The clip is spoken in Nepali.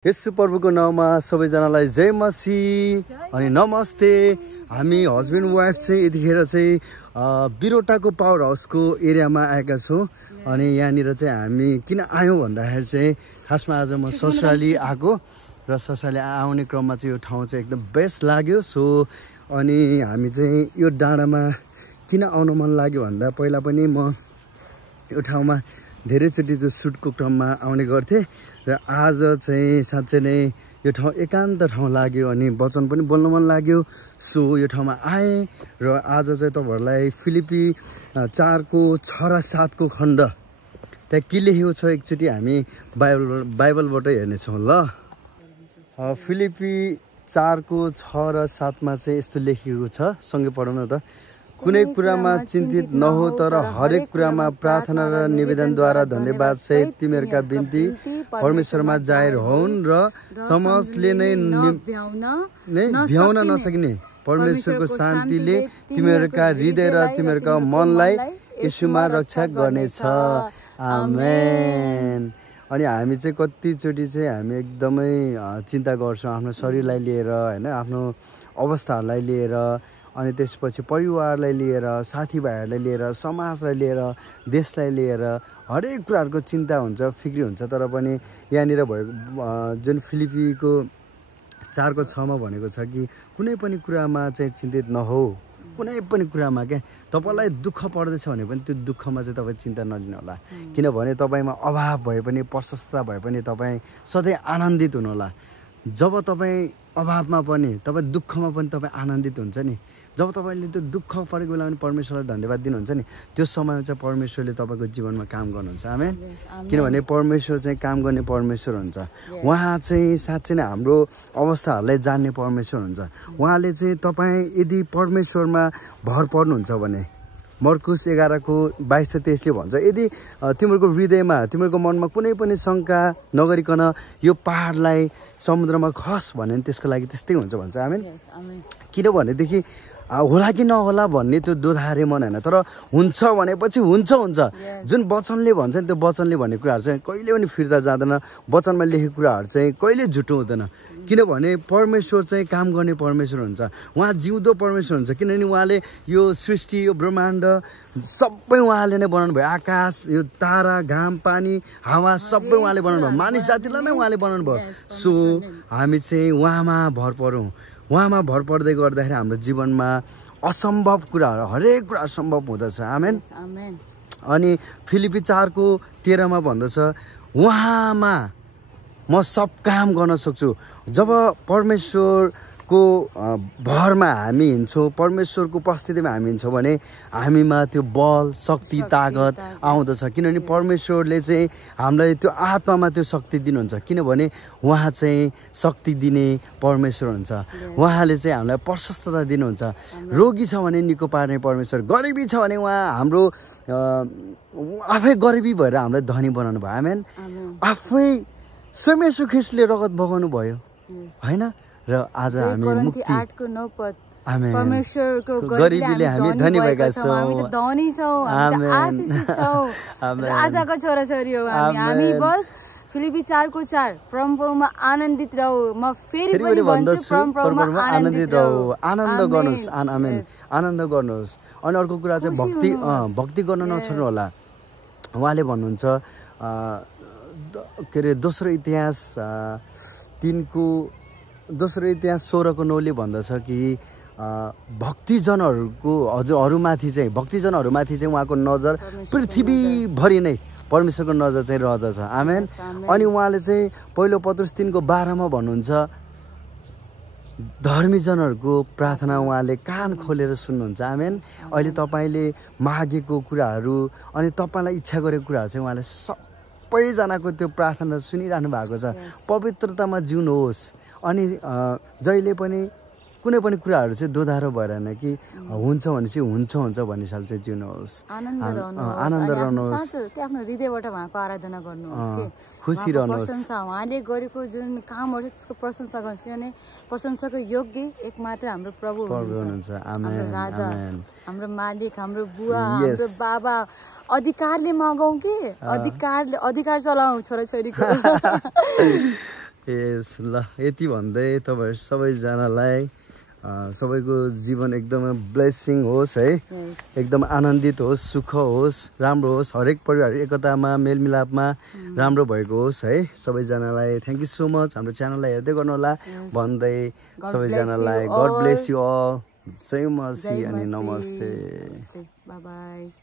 यसु प्रभुको नाममा सबैजनालाई जय मसीह अनि नमस्ते। हामी हस्बेन्ड वाइफ चाहिँ यतिखेर चाहिँ बिरोटाको पावर हाउसको एरियामा आएका छौँ। अनि यहाँनिर चाहिँ हामी किन आयौँ भन्दाखेरि चाहिँ खासमा आज म ससुराली आएको र ससुराली आउने क्रममा चाहिँ यो ठाउँ चाहिँ एकदम बेस्ट लाग्यो। सो अनि हामी चाहिँ यो डाँडामा किन आउन मन लाग्यो भन्दा पहिला पनि म यो ठाउँमा धेरैचोटि त्यो सुटको क्रममा आउने गर्थेँ र आज चाहिँ साँच्चै नै यो ठाउँ एकान्त ठाउँ लाग्यो अनि वचन पनि बोल्न मन लाग्यो। सो यो ठाउँमा आएँ र आज चाहिँ तपाईँहरूलाई फिलिपी 4को 6 र 7 को खण्ड त्यहाँ के लेखेको छ एकचोटि हामी बाइबलबाटै हेर्नेछौँ ल। फिलिपी 4को 6 र 7 मा चाहिँ यस्तो लेखिएको छ, सँगै पढौँ न त। कुनै कुरामा चिन्तित नहो, तर हरेक कुरामा प्रार्थना र निवेदनद्वारा धन्यवाद सहित तिमीहरूका बिन्ती परमेश्वरमा जाहेर हुन् र समझले नै भ्याउन नसकिने परमेश्वरको शान्तिले तिमीहरूका हृदय र तिमीहरूका मनलाई यीशुमा रक्षा गर्नेछ। आमेन। अनि हामी चाहिँ कतिचोटि चाहिँ हामी एकदमै चिन्ता गर्छौँ आफ्नो शरीरलाई लिएर, होइन, आफ्नो अवस्थाहरूलाई लिएर, अनि त्यसपछि परिवारलाई लिएर, साथीभाइहरूलाई लिएर, समाजलाई लिएर, देशलाई लिएर हरेक कुराहरूको चिन्ता हुन्छ, फिक्री हुन्छ। तर पनि यहाँनिर भएको जुन फिलिपीको 4को 6 मा भनेको छ कि कुनै पनि कुरामा चाहिँ चिन्तित नहो, कुनै पनि कुरामा क्या तपाईँलाई दुःख पर्दैछ भने पनि त्यो दुःखमा चाहिँ तपाईँ चिन्ता नलिनु होला। किनभने तपाईँमा अभाव भए पनि, प्रशस्त भए पनि तपाईँ सधैँ आनन्दित हुनुहोला। जब तपाईँ अभावमा पनि, तपाईँ दुःखमा पनि तपाईँ आनन्दित हुन्छ नि, जब तपाईँले त्यो दुःख परेको बेला पनि परमेश्वरलाई धन्यवाद दिनुहुन्छ नि, त्यो समयमा चाहिँ परमेश्वरले तपाईँको जीवनमा काम गर्नुहुन्छ। आमेन। किनभने परमेश्वर चाहिँ काम गर्ने परमेश्वर हुन्छ। उहाँ चाहिँ साँच्चै नै हाम्रो अवस्थाहरूलाई जान्ने परमेश्वर हुन्छ। उहाँले चाहिँ तपाईँ यदि परमेश्वरमा भर पर्नुहुन्छ भने मर्कुस 11को 22-23 भन्छ, यदि तिमीहरूको हृदयमा, तिमीहरूको मनमा कुनै पनि शङ्का नगरिकन यो पहाडलाई समुद्रमा खस भने त्यसको लागि त्यस्तै हुन्छ भन्छ। आमेन। किनभनेदेखि होला कि नहोला भन्ने त्यो दोधारे मन होइन, तर हुन्छ भनेपछि हुन्छ हुन्छ। जुन वचनले भन्छ नि, त्यो वचनले भन्ने कुराहरू चाहिँ कहिले पनि फिर्ता जाँदैन। वचनमा लेखेको कुराहरू चाहिँ कहिले झुटो हुँदैन। किनभने परमेश्वर चाहिँ काम गर्ने परमेश्वर हुन्छ। उहाँ जिउँदो परमेश्वर हुन्छ। किनभने उहाँले यो सृष्टि, यो ब्रह्माण्ड सबै उहाँले नै बनाउनु भयो। आकाश, यो तारा, घाम, पानी, हावा सबै उहाँले बनाउनु भयो। मानिस जातिलाई नै उहाँले बनाउनु भयो। सो हामी चाहिँ उहाँमा भर परौँ। उहाँमा भर पर्दै गर्दाखेरि हाम्रो जीवनमा असम्भव कुराहरू, हरेक कुरा सम्भव हुँदछ। आमेन। अनि फिलिपी 4को 13 मा भन्दछ, उहाँमा म सब काम गर्न सक्छु। जब परमेश्वरको भरमा हामी हिँड्छौँ, परमेश्वरको उपस्थितिमा हामी हिँड्छौँ भने हामीमा त्यो बल, शक्ति, तागत आउँदछ। किनभने परमेश्वरले चाहिँ हामीलाई त्यो आत्मामा त्यो शक्ति दिनुहुन्छ। किनभने उहाँ चाहिँ शक्ति दिने परमेश्वर हुन्छ। उहाँले चाहिँ हामीलाई प्रशस्तता दिनुहुन्छ। रोगी छ भने निको पार्ने परमेश्वर, गरिबी छ भने उहाँ हाम्रो आफै गरिबी भएर हामीलाई धनी बनाउनु भयो। आमेन। आफै स्वयं येशू ख्रीष्टले रगत बगाउनु भयो, होइन, र आज हामी मुक्ति, आमेन, परमेश्वरको गरिबीले हामी धनी भएका छौँ। हामी त धनी छौँ, हामी त आशीषित छौँ। आजको छोराछोरी हो हामी बस फिलिपी 4को 4 परमप्रभुमा आनन्दित रहौ। म फेरि पनि भन्छु, परमप्रभुमा आनन्दित रहौ। आनन्द गर्नुहोस्। आमेन। आनन्द गर्नुहोस्। अनि अर्को कुरा चाहिँ भक्ति गर्न नछोड्नु होला। उहाँले भन्नुहुन्छ के अरे दोस्रो इतिहास 16को 9ले भन्दछ कि भक्तिजनहरूमाथि चाहिँ उहाँको नजर पृथ्वीभरि नै परमेश्वरको नजर चाहिँ रहदछ। आमेन। अनि उहाँले चाहिँ पहिलो पत्रुस 3को 12 मा भन्नुहुन्छ, धर्मीजनहरूको प्रार्थना उहाँले कान खोलेर सुन्नुहुन्छ। आमेन। अहिले तपाईँले मागेको कुराहरू अनि तपाईँलाई इच्छा गरेको कुराहरू चाहिँ उहाँले सबैजनाको त्यो प्रार्थना सुनिरहनु भएको छ। पवित्रतामा जिउनुहोस्। अनि जहिले पनि कुनै पनि कुराहरू चाहिँ दोधारो भएन कि हुन्छ भनेपछि हुन्छ भन्ने साल चाहिँ जिउनुहोस्। आनन्द रहनुहोस्। आफ्नो हृदयबाट उहाँको आराधना गर्नुहोस्, खुसी रहनुहोस्। उहाँले गरेको जुन कामहरू त्यसको प्रशंसा गर्नुहोस्। किनभने प्रशंसाको योग्य एकमात्र हाम्रो प्रभु हुनुहुन्छ। हाम्रो राजा, हाम्रो मालिक, हाम्रो बुवा, हाम्रो बाबा। अधिकारले मागौँ कि अधिकार चलाऊ छोराछोरीको। यस ल यति भन्दै तपाईहरु सबैजनालाई सबैको जीवन एकदमै ब्लेसिङ होस् है एकदम आनन्दित होस् सुख होस् राम्रो होस् हरेक परिवार एकतामा मेलमिलापमा राम्रो भएको होस् है सबैजनालाई थ्यांक यू सो मच हाम्रो च्यानललाई हेर्दै गर्नु होला भन्दै सबैजनालाई गॉड ब्लेस यू अल जय मसी अनि नमस्ते बाइ बाइ